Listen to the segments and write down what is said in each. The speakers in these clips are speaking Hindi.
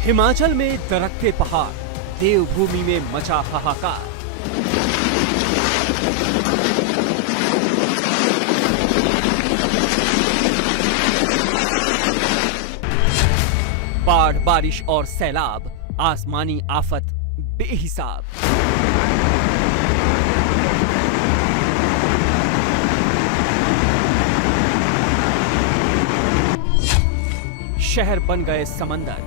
हिमाचल में दरकते पहाड़, देवभूमि में मचा हाहाकार। बाढ़, बारिश और सैलाब, आसमानी आफत बेहिसाब। शहर बन गए समंदर,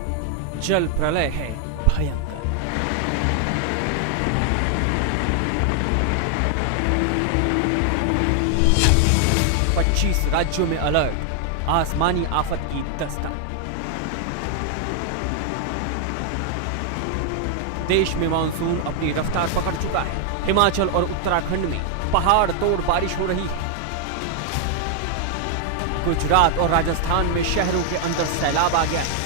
जल प्रलय है भयंकर। पच्चीस राज्यों में अलर्ट, आसमानी आफत की दस्तक। देश में मानसून अपनी रफ्तार पकड़ चुका है। हिमाचल और उत्तराखंड में पहाड़ तोड़ बारिश हो रही है। गुजरात और राजस्थान में शहरों के अंदर सैलाब आ गया है।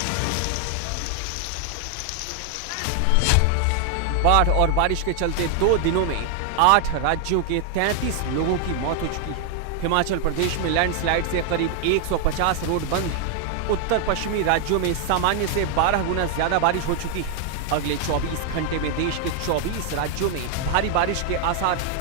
बाढ़ और बारिश के चलते 2 दिनों में 8 राज्यों के 33 लोगों की मौत हो चुकी है। हिमाचल प्रदेश में लैंडस्लाइड से करीब 150 रोड बंद है। उत्तर पश्चिमी राज्यों में सामान्य से 12 गुना ज्यादा बारिश हो चुकी है। अगले 24 घंटे में देश के 24 राज्यों में भारी बारिश के आसार हैं।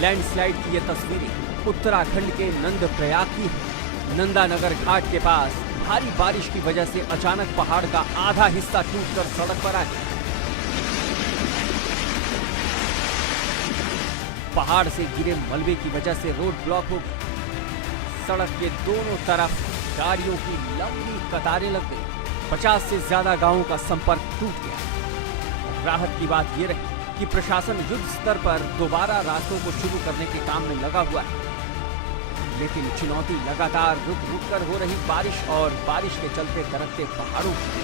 लैंडस्लाइड की ये तस्वीरें उत्तराखंड के नंदप्रयाग की है। नंदानगर घाट के पास भारी बारिश की वजह से अचानक पहाड़ का आधा हिस्सा टूटकर सड़क पर आ गया। पहाड़ से गिरे मलबे की वजह से रोड ब्लॉक हो गई। सड़क के दोनों तरफ गाड़ियों की लंबी कतारें लग गई। 50 से ज्यादा गांवों का संपर्क टूट गया। राहत की बात यह रही कि प्रशासन युद्ध स्तर पर दोबारा रास्तों को शुरू करने के काम में लगा हुआ है। लेकिन चुनौती लगातार रुक रुक कर हो रही बारिश और बारिश के चलते दरकते पहाड़ों की।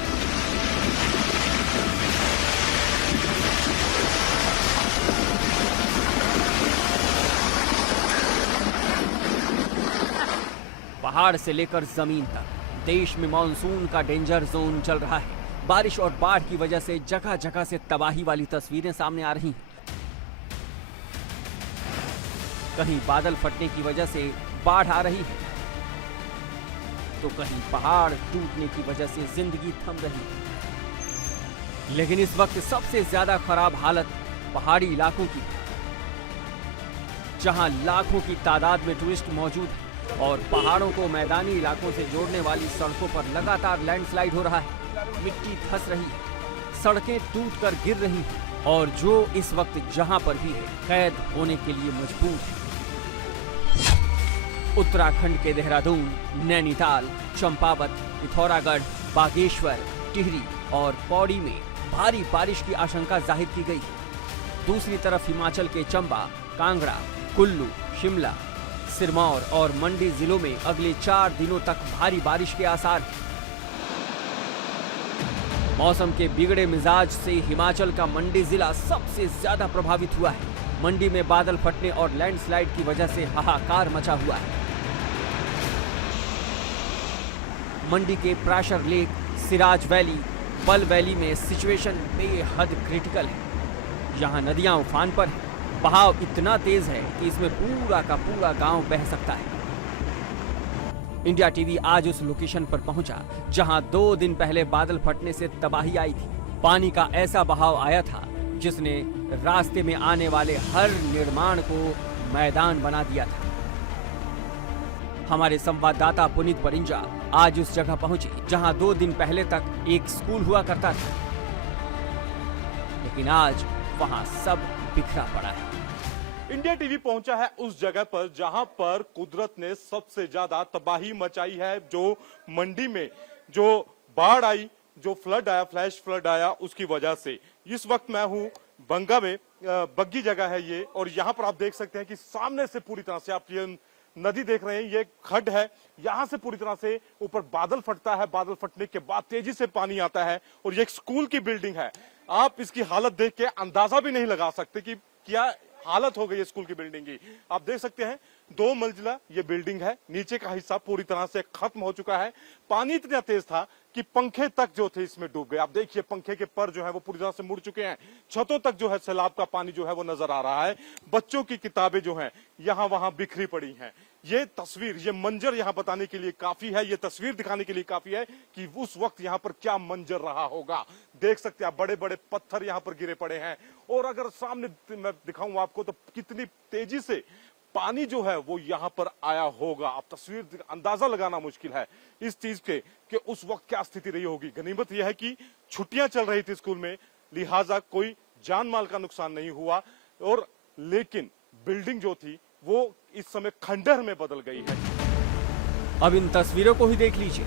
पहाड़ से लेकर जमीन तक देश में मानसून का डेंजर जोन चल रहा है। बारिश और बाढ़ की वजह से जगह जगह से तबाही वाली तस्वीरें सामने आ रही हैं। कहीं बादल फटने की वजह से बाढ़ आ रही है, तो कहीं पहाड़ टूटने की वजह से जिंदगी थम रही है। लेकिन इस वक्त सबसे ज्यादा खराब हालत पहाड़ी इलाकों की है, जहां लाखों की तादाद में टूरिस्ट मौजूद हैं और पहाड़ों को मैदानी इलाकों से जोड़ने वाली सड़कों पर लगातार लैंडस्लाइड हो रहा है। मिट्टी धंस रही है, सड़कें टूटकर गिर रही हैं और जो इस वक्त जहां पर भी है कैद होने के लिए मजबूर है। उत्तराखंड के देहरादून, नैनीताल, चंपावत, पिथौरागढ़, बागेश्वर, टिहरी और पौड़ी में भारी बारिश की आशंका जाहिर की गई। दूसरी तरफ हिमाचल के चंबा, कांगड़ा, कुल्लू, शिमला, सिरमौर और मंडी जिलों में अगले 4 दिनों तक भारी बारिश के आसार हैं। मौसम के बिगड़े मिजाज से हिमाचल का मंडी जिला सबसे ज्यादा प्रभावित हुआ है। मंडी में बादल फटने और लैंडस्लाइड की वजह से हाहाकार मचा हुआ है। मंडी के प्राशर लेक, सिराज वैली, बल वैली में सिचुएशन बेहद क्रिटिकल है। यहाँ नदियां उफान पर हैं। बहाव इतना तेज है कि इसमें पूरा का पूरा गांव बह सकता है। इंडिया टीवी आज उस लोकेशन पर पहुंचा जहां 2 दिन पहले बादल फटने से तबाही आई थी। पानी का ऐसा बहाव आया था जिसने रास्ते में आने वाले हर निर्माण को मैदान बना दिया था। हमारे संवाददाता पुनीत परिंजा आज उस जगह पहुंचे जहां 2 दिन पहले तक एक स्कूल हुआ करता था, लेकिन आज वहां सब बिखरा पड़ा है। इंडिया टीवी पहुंचा है उस जगह पर जहां पर कुदरत ने सबसे ज्यादा तबाही मचाई है। जो मंडी में जो बाढ़ आई, जो फ्लड आया, फ्लैश फ्लड आया, उसकी वजह से इस वक्त मैं हूं बंगा में। बग्गी जगह है ये, और यहां पर आप देख सकते हैं कि सामने से पूरी तरह से आप ये नदी देख रहे हैं, ये खड्ड है। यहां से पूरी तरह से ऊपर बादल फटता है, बादल फटने के बाद तेजी से पानी आता है और ये एक स्कूल की बिल्डिंग है। आप इसकी हालत देख के अंदाजा भी नहीं लगा सकते कि क्या हालत हो गई है स्कूल की बिल्डिंग की। आप देख सकते हैं 2 मंजिला ये बिल्डिंग है, नीचे का हिस्सा पूरी तरह से खत्म हो चुका है। पानी इतना तेज था कि पंखे तक जो थे इसमें डूब गए। आप देखिए पंखे के पर जो है वो पूरी तरह से मुड़ चुके हैं। छतों तक जो है सैलाब का पानी जो है वो नजर आ रहा है। बच्चों की किताबें जो हैं यहाँ वहां बिखरी पड़ी हैं। ये तस्वीर, ये मंजर यहाँ बताने के लिए काफी है, ये तस्वीर दिखाने के लिए काफी है कि उस वक्त यहाँ पर क्या मंजर रहा होगा। देख सकते हैं आप, बड़े बड़े पत्थर यहाँ पर गिरे पड़े हैं, और अगर सामने मैं दिखाऊं आपको तो कितनी तेजी से पानी जो है वो यहाँ पर आया होगा। आप तस्वीर अंदाजा लगाना मुश्किल है इस चीज के कि उस वक्त क्या स्थिति रही होगी। गनीमत यह है कि छुट्टियां चल रही थी स्कूल में, लिहाजा कोई जान माल का नुकसान नहीं हुआ, और लेकिन बिल्डिंग जो थी वो इस समय खंडहर में बदल गई है। अब इन तस्वीरों को ही देख लीजिए।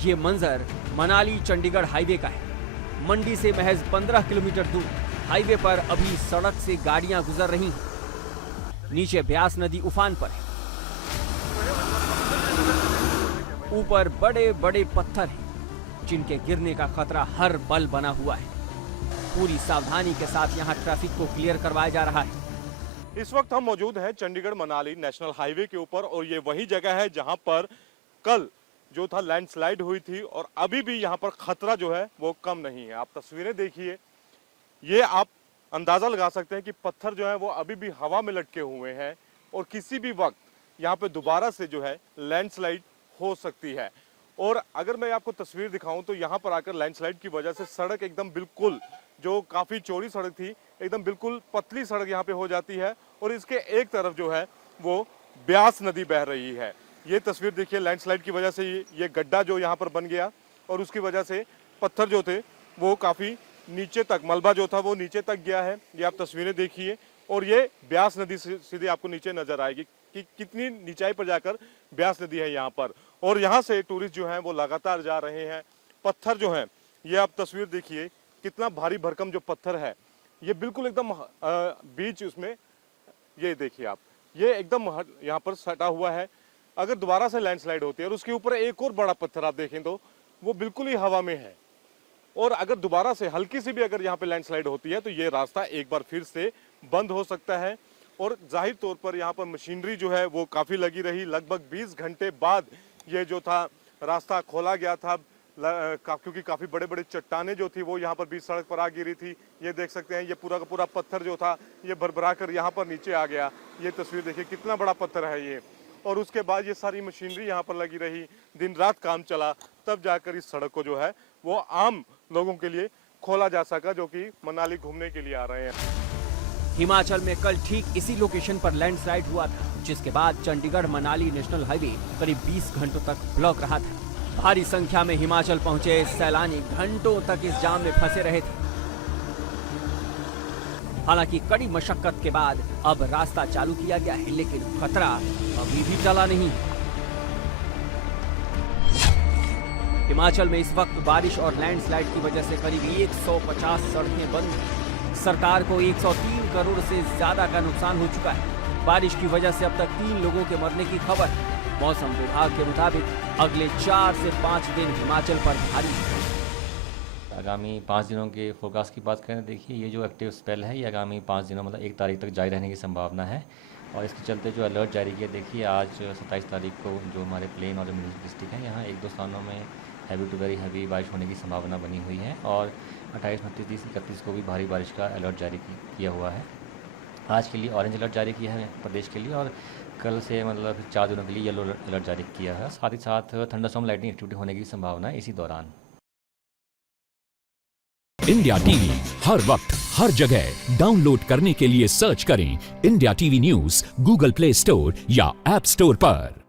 ये मंजर मनाली चंडीगढ़ हाईवे का है। मंडी से महज 15 किलोमीटर दूर हाईवे पर अभी सड़क से गाड़ियां गुजर रही हैं। नीचे ब्यास नदी उफान पर है, ऊपर बड़े बड़े पत्थर हैं जिनके गिरने का खतरा हर पल बना हुआ है। पूरी सावधानी के साथ यहाँ ट्रैफिक को क्लियर करवाया जा रहा है। इस वक्त हम मौजूद हैं चंडीगढ़ मनाली नेशनल हाईवे के ऊपर, और ये वही जगह है जहां पर कल जो था लैंडस्लाइड हुई थी, और अभी भी यहाँ पर खतरा जो है वो कम नहीं है। आप तस्वीरें देखिए, ये आप अंदाजा लगा सकते हैं कि पत्थर जो है वो अभी भी हवा में लटके हुए हैं, और किसी भी वक्त यहाँ पे दोबारा से जो है लैंडस्लाइड हो सकती है। और अगर मैं आपको तस्वीर दिखाऊं तो यहाँ पर आकर लैंडस्लाइड की वजह से सड़क एकदम बिल्कुल, जो काफी चौड़ी सड़क थी, एकदम बिल्कुल पतली सड़क यहाँ पे हो जाती है, और इसके एक तरफ जो है वो ब्यास नदी बह रही है। ये तस्वीर देखिए, लैंडस्लाइड की वजह से ये गड्ढा जो यहाँ पर बन गया, और उसकी वजह से पत्थर जो थे वो काफी नीचे तक, मलबा जो था वो नीचे तक गया है। ये आप तस्वीरें देखिए, और ये ब्यास नदी सीधे आपको नीचे नजर आएगी कि कितनी नीचाई पर जाकर ब्यास नदी है यहाँ पर। और यहाँ से टूरिस्ट जो हैं वो लगातार जा रहे हैं। पत्थर जो हैं, ये आप तस्वीर देखिए, कितना भारी भरकम जो पत्थर है, ये बिल्कुल एकदम बीच उसमें, ये देखिए आप, ये एकदम यहाँ पर सटा हुआ है। अगर दोबारा से लैंडस्लाइड होती है और उसके ऊपर एक और बड़ा पत्थर आप देखें तो वो बिल्कुल ही हवा में है, और अगर दोबारा से हल्की सी भी अगर यहाँ पे लैंडस्लाइड होती है तो ये रास्ता एक बार फिर से बंद हो सकता है। और जाहिर तौर पर यहाँ पर मशीनरी जो है वो काफी लगी रही। लगभग 20 घंटे बाद ये जो था रास्ता खोला गया था, क्योंकि काफी बड़े बड़े चट्टाने जो थी वो यहाँ पर बीच सड़क पर आ गिरी थी। ये देख सकते हैं, ये पूरा का पूरा पत्थर जो था ये भरभरा कर यहाँ पर नीचे आ गया। ये तस्वीर देखिए, कितना बड़ा पत्थर है ये। और उसके बाद ये सारी मशीनरी यहाँ पर लगी रही, दिन रात काम चला, तब जाकर इस सड़क को जो है वो आम लोगों के लिए खोला जा सका, जो कि मनाली घूमने के लिए आ रहे हैं। हिमाचल में कल ठीक इसी लोकेशन पर लैंडस्लाइड हुआ था, जिसके बाद चंडीगढ़ मनाली नेशनल हाईवे करीब 20 घंटों तक ब्लॉक रहा था। भारी संख्या में हिमाचल पहुंचे सैलानी घंटों तक इस जाम में फंसे रहे थे। हालांकि कड़ी मशक्कत के बाद अब रास्ता चालू किया गया है, लेकिन खतरा अभी भी टला नहीं। हिमाचल में इस वक्त बारिश और लैंडस्लाइड की वजह से करीब 150 सड़कें बंद हैं। सरकार को 103 करोड़ से ज्यादा का नुकसान हो चुका है। बारिश की वजह से अब तक 3 लोगों के मरने की खबर है। मौसम विभाग के मुताबिक अगले 4 से 5 दिन हिमाचल पर भारी है। आगामी 5 दिनों के फोरकास्ट की बात करें, देखिए ये जो एक्टिव स्पेल है ये आगामी 5 दिनों मतलब 1 तारीख तक जारी रहने की संभावना है। और इसके चलते जो अलर्ट जारी किया, देखिए आज 27 तारीख को जो हमारे प्लेन और मिडिल डिस्ट्रिक्ट हैं यहाँ 1-2 स्थानों में हैवी टू वेरी हैवी बारिश होने की संभावना बनी हुई है। और 28, 29, 30, 31 को भी भारी बारिश का अलर्ट जारी किया हुआ है। आज के लिए ऑरेंज अलर्ट जारी किया है प्रदेश के लिए, और कल से मतलब 4 दिनों के लिए येलो अलर्ट जारी किया है। साथ ही साथ थंडरस्टॉर्म लाइटनिंग एक्टिविटी होने की संभावना है इसी दौरान। इंडिया टीवी हर वक्त हर जगह डाउनलोड करने के लिए सर्च करें India TV news Google play store या ऐप स्टोर पर।